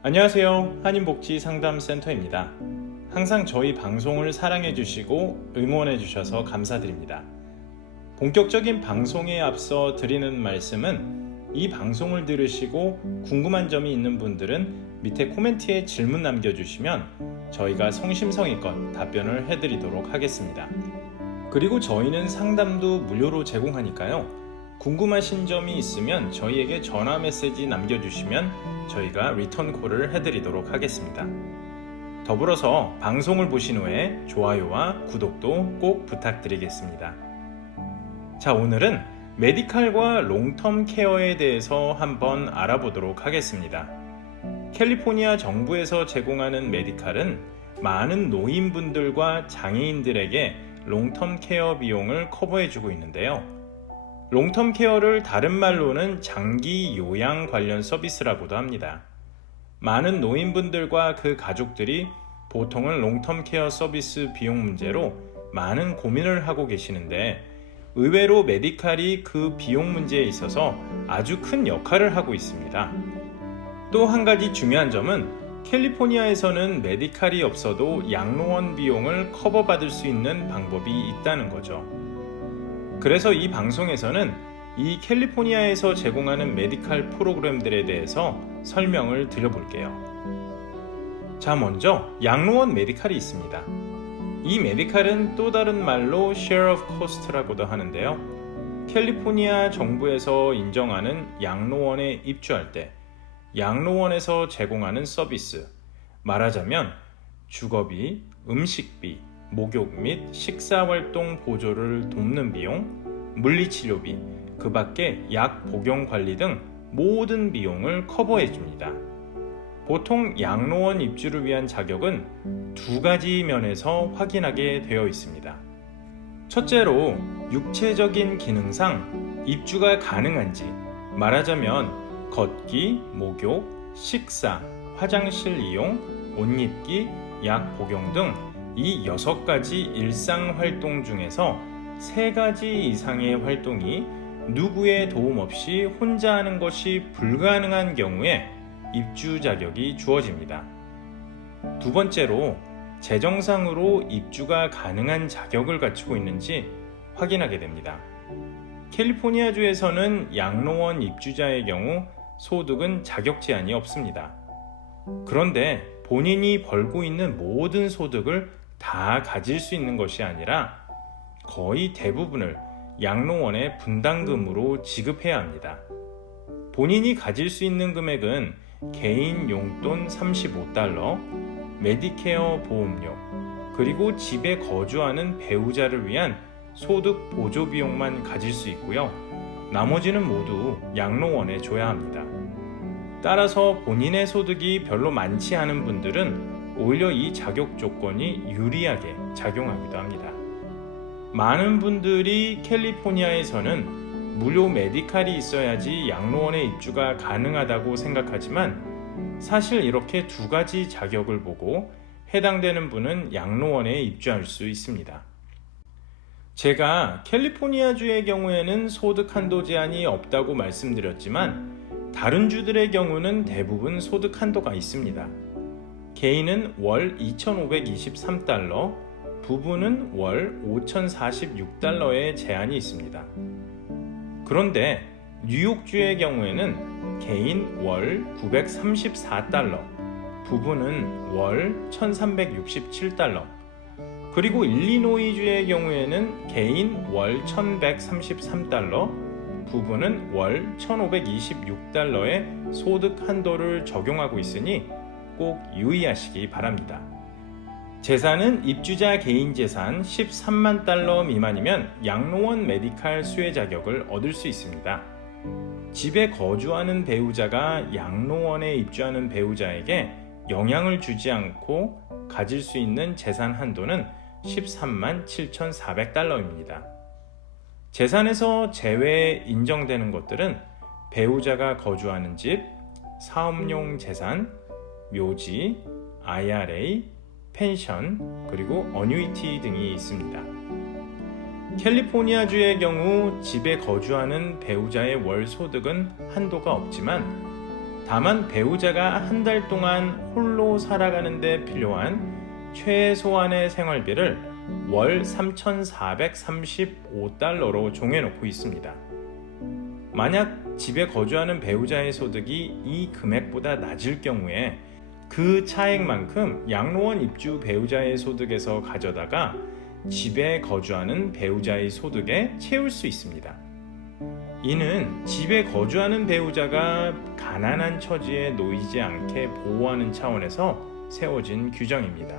안녕하세요. 한인복지상담센터입니다. 항상 저희 방송을 사랑해주시고 응원해주셔서 감사드립니다. 본격적인 방송에 앞서 드리는 말씀은 이 방송을 들으시고 궁금한 점이 있는 분들은 밑에 코멘트에 질문 남겨주시면 저희가 성심성의껏 답변을 해드리도록 하겠습니다. 그리고 저희는 상담도 무료로 제공하니까요. 궁금하신 점이 있으면 저희에게 전화 메시지 남겨주시면 저희가 리턴 콜을 해드리도록 하겠습니다. 더불어서 방송을 보신 후에 좋아요와 구독도 꼭 부탁드리겠습니다. 자, 오늘은 메디칼과 롱텀 케어에 대해서 한번 알아보도록 하겠습니다. 캘리포니아 정부에서 제공하는 메디칼은 많은 노인분들과 장애인들에게 롱텀 케어 비용을 커버해주고 있는데요. 롱텀 케어를 다른 말로는 장기 요양 관련 서비스라고도 합니다. 많은 노인분들과 그 가족들이 보통은 롱텀 케어 서비스 비용 문제로 많은 고민을 하고 계시는데 의외로 메디칼이 그 비용 문제에 있어서 아주 큰 역할을 하고 있습니다. 또 한 가지 중요한 점은 캘리포니아에서는 메디칼이 없어도 양로원 비용을 커버받을 수 있는 방법이 있다는 거죠. 그래서 이 방송에서는 이 캘리포니아에서 제공하는 메디칼 프로그램들에 대해서 설명을 드려볼게요. 자, 먼저 양로원 메디칼이 있습니다. 이 메디칼은 또 다른 말로 Share of Cost라고도 하는데요. 캘리포니아 정부에서 인정하는 양로원에 입주할 때 양로원에서 제공하는 서비스, 말하자면 주거비, 음식비, 목욕 및 식사활동 보조를 돕는 비용, 물리치료비, 그 밖에 약 복용 관리 등 모든 비용을 커버해 줍니다. 보통 양로원 입주를 위한 자격은 두 가지 면에서 확인하게 되어 있습니다. 첫째로 육체적인 기능상 입주가 가능한지, 말하자면 걷기, 목욕, 식사, 화장실 이용, 옷 입기, 약 복용 등 이 6가지 일상 활동 중에서 3가지 이상의 활동이 누구의 도움 없이 혼자 하는 것이 불가능한 경우에 입주 자격이 주어집니다. 두 번째로 재정상으로 입주가 가능한 자격을 갖추고 있는지 확인하게 됩니다. 캘리포니아주에서는 양로원 입주자의 경우 소득은 자격 제한이 없습니다. 그런데 본인이 벌고 있는 모든 소득을 다 가질 수 있는 것이 아니라 거의 대부분을 양로원에 분담금으로 지급해야 합니다. 본인이 가질 수 있는 금액은 개인 용돈 $35, 메디케어 보험료, 그리고 집에 거주하는 배우자를 위한 소득 보조 비용만 가질 수 있고요. 나머지는 모두 양로원에 줘야 합니다. 따라서 본인의 소득이 별로 많지 않은 분들은 오히려 이 자격 조건이 유리하게 작용하기도 합니다. 많은 분들이 캘리포니아에서는 무료 메디칼이 있어야지 양로원에 입주가 가능하다고 생각하지만 사실 이렇게 두 가지 자격을 보고 해당되는 분은 양로원에 입주할 수 있습니다. 제가 캘리포니아주의 경우에는 소득 한도 제한이 없다고 말씀드렸지만 다른 주들의 경우는 대부분 소득 한도가 있습니다. 개인은 월 $2,523, 부부는 월 $5,046의 제한이 있습니다. 그런데 뉴욕주의 경우에는 개인 월 $934, 부부는 월 $1,367, 그리고 일리노이주의 경우에는 개인 월 $1,133, 부부는 월 $1,526의 소득 한도를 적용하고 있으니 꼭 유의하시기 바랍니다. 재산은 입주자 개인 재산 $130,000 미만이면 양로원 메디칼 수혜 자격을 얻을 수 있습니다. 집에 거주하는 배우자가 양로원에 입주하는 배우자에게 영향을 주지 않고 가질 수 있는 재산 한도는 $137,400입니다. 재산에서 제외 인정되는 것들은 배우자가 거주하는 집, 사업용 재산, 묘지, IRA, 펜션, 그리고 어뉴이티 등이 있습니다. 캘리포니아주의 경우 집에 거주하는 배우자의 월 소득은 한도가 없지만 다만 배우자가 한 달 동안 홀로 살아가는 데 필요한 최소한의 생활비를 월 3,435달러로 정해놓고 있습니다. 만약 집에 거주하는 배우자의 소득이 이 금액보다 낮을 경우에 그 차액만큼 양로원 입주 배우자의 소득에서 가져다가 집에 거주하는 배우자의 소득에 채울 수 있습니다. 이는 집에 거주하는 배우자가 가난한 처지에 놓이지 않게 보호하는 차원에서 세워진 규정입니다.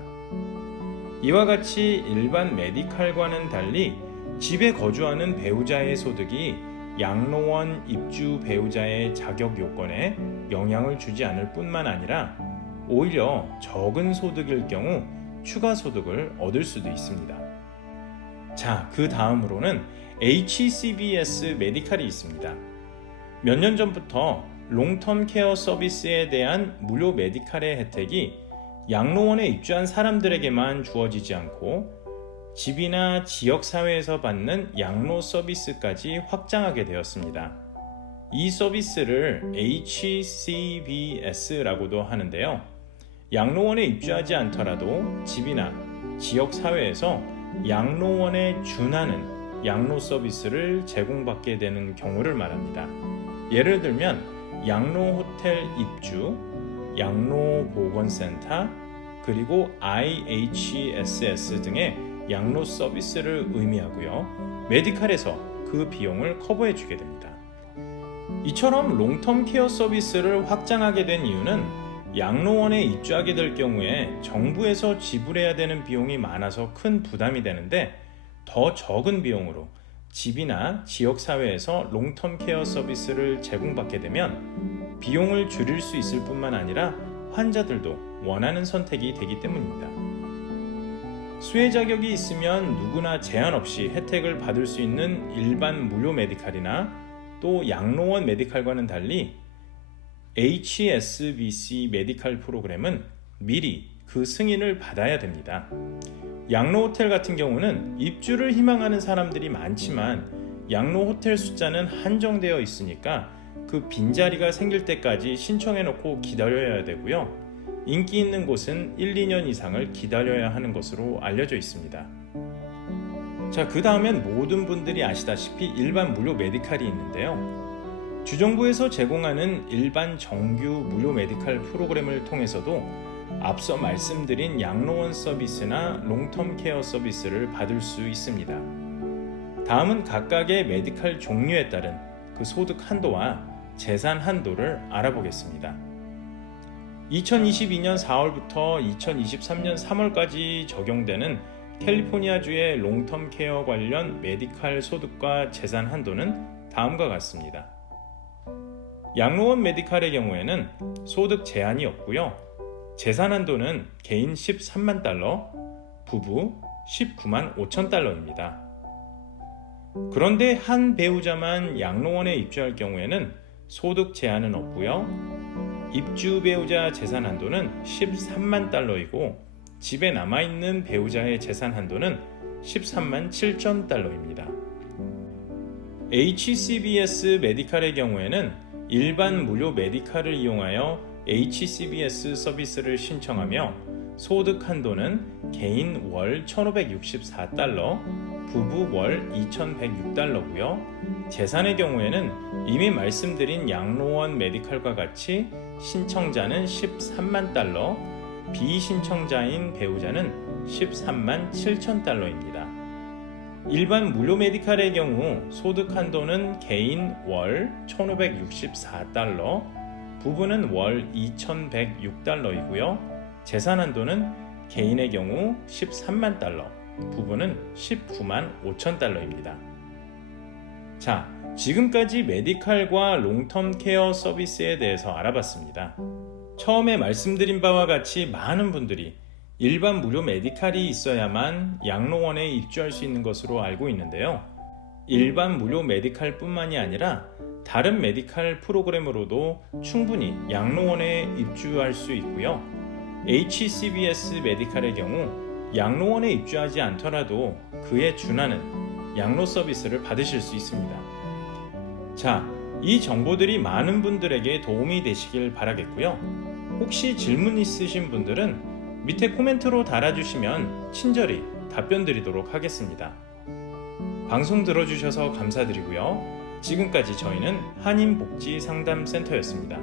이와 같이 일반 메디칼과는 달리 집에 거주하는 배우자의 소득이 양로원 입주 배우자의 자격 요건에 영향을 주지 않을 뿐만 아니라 오히려 적은 소득일 경우 추가 소득을 얻을 수도 있습니다. 자, 그 다음으로는 HCBS 메디칼이 있습니다. 몇 년 전부터 롱텀 케어 서비스에 대한 무료 메디칼의 혜택이 양로원에 입주한 사람들에게만 주어지지 않고 집이나 지역사회에서 받는 양로 서비스까지 확장하게 되었습니다. 이 서비스를 HCBS라고도 하는데요. 양로원에 입주하지 않더라도 집이나 지역사회에서 양로원에 준하는 양로 서비스를 제공받게 되는 경우를 말합니다. 예를 들면 양로호텔 입주, 양로보건센터, 그리고 IHSS 등의 양로 서비스를 의미하고요. 메디칼에서 그 비용을 커버해 주게 됩니다. 이처럼 롱텀 케어 서비스를 확장하게 된 이유는 양로원에 입주하게 될 경우에 정부에서 지불해야 되는 비용이 많아서 큰 부담이 되는데 더 적은 비용으로 집이나 지역사회에서 롱텀 케어 서비스를 제공받게 되면 비용을 줄일 수 있을 뿐만 아니라 환자들도 원하는 선택이 되기 때문입니다. 수혜 자격이 있으면 누구나 제한 없이 혜택을 받을 수 있는 일반 무료 메디칼이나 또 양로원 메디칼과는 달리 HSBC 메디칼 프로그램은 미리 그 승인을 받아야 됩니다. 양로호텔 같은 경우는 입주를 희망하는 사람들이 많지만 양로호텔 숫자는 한정되어 있으니까 그 빈자리가 생길 때까지 신청해놓고 기다려야 되고요. 인기 있는 곳은 1, 2년 이상을 기다려야 하는 것으로 알려져 있습니다. 자, 그 다음엔 모든 분들이 아시다시피 일반 무료 메디칼이 있는데요. 주정부에서 제공하는 일반 정규 무료 메디칼 프로그램을 통해서도 앞서 말씀드린 양로원 서비스나 롱텀 케어 서비스를 받을 수 있습니다. 다음은 각각의 메디칼 종류에 따른 그 소득 한도와 재산 한도를 알아보겠습니다. 2022년 4월부터 2023년 3월까지 적용되는 캘리포니아주의 롱텀 케어 관련 메디칼 소득과 재산 한도는 다음과 같습니다. 양로원 메디칼의 경우에는 소득 제한이 없고요. 재산 한도는 개인 13만 달러, 부부 19만 5천 달러입니다. 그런데 한 배우자만 양로원에 입주할 경우에는 소득 제한은 없고요. 입주 배우자 재산 한도는 13만 달러이고 집에 남아있는 배우자의 재산 한도는 13만 7천 달러입니다. HCBS 메디칼의 경우에는 일반 무료 메디칼을 이용하여 HCBS 서비스를 신청하며 소득 한도는 개인 월 1,564달러, 부부 월 2,106달러고요. 재산의 경우에는 이미 말씀드린 양로원 메디칼과 같이 신청자는 13만 달러, 비신청자인 배우자는 13만 7천 달러입니다. 일반 무료 메디칼의 경우 소득 한도는 개인 월 1,564달러, 부부는 월 2,106달러이고요. 재산 한도는 개인의 경우 13만 달러, 부부는 19만 5천 달러입니다. 자, 지금까지 메디칼과 롱텀 케어 서비스에 대해서 알아봤습니다. 처음에 말씀드린 바와 같이 많은 분들이 일반 무료 메디칼이 있어야만 양로원에 입주할 수 있는 것으로 알고 있는데요. 일반 무료 메디칼 뿐만이 아니라 다른 메디칼 프로그램으로도 충분히 양로원에 입주할 수 있고요. HCBS 메디칼의 경우 양로원에 입주하지 않더라도 그에 준하는 양로 서비스를 받으실 수 있습니다. 자, 이 정보들이 많은 분들에게 도움이 되시길 바라겠고요. 혹시 질문 있으신 분들은 밑에 코멘트로 달아주시면 친절히 답변 드리도록 하겠습니다. 방송 들어주셔서 감사드리고요. 지금까지 저희는 한인복지상담센터였습니다.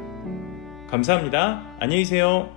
감사합니다. 안녕히 계세요.